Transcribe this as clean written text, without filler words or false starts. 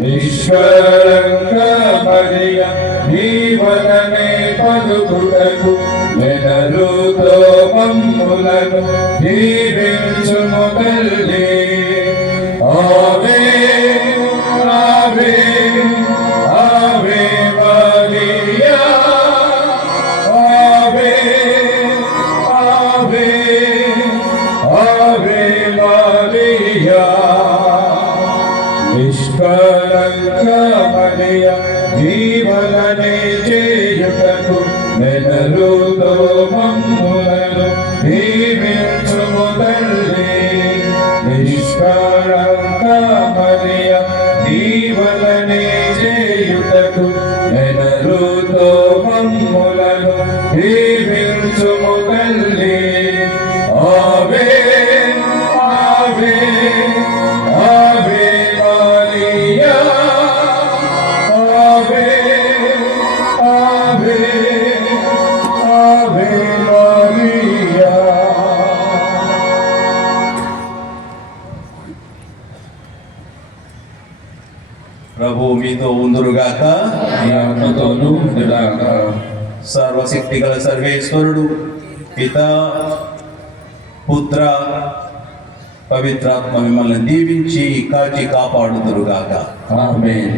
నిష్కళంక మరియ నీవలనే పలుకుటకు మెదలుతో మమ్ములను దీవించుము తల్లి. ఆవే ఆవే ఆవే మరియా, ఆవే ఆవే ఆవే మరియా. నిష్కళంక మరియ నీవలనే చేయుటకు మెదలుతో మమ్ములను దీవించుము తల్లి. నిష్కళంక మరియ నీవలనే చేయుటకు మెదలుతో మమ్ములను దీవించుము తల్లి. ఆవే ఆవే ఆవే మరియా, ఆవే ఆవే ఆవే మరియా. ప్రభు మీతో ఉందురుగాక, మీ ఆత్మతోనూ ఉండుగాక. సర్వశక్తి గల సర్వేశ్వరుడు పిత పుత్ర పవిత్రాత్మ మిమ్మల్ని దీవించి కాచి కాపాడుదురుగాక. ఆమేన్.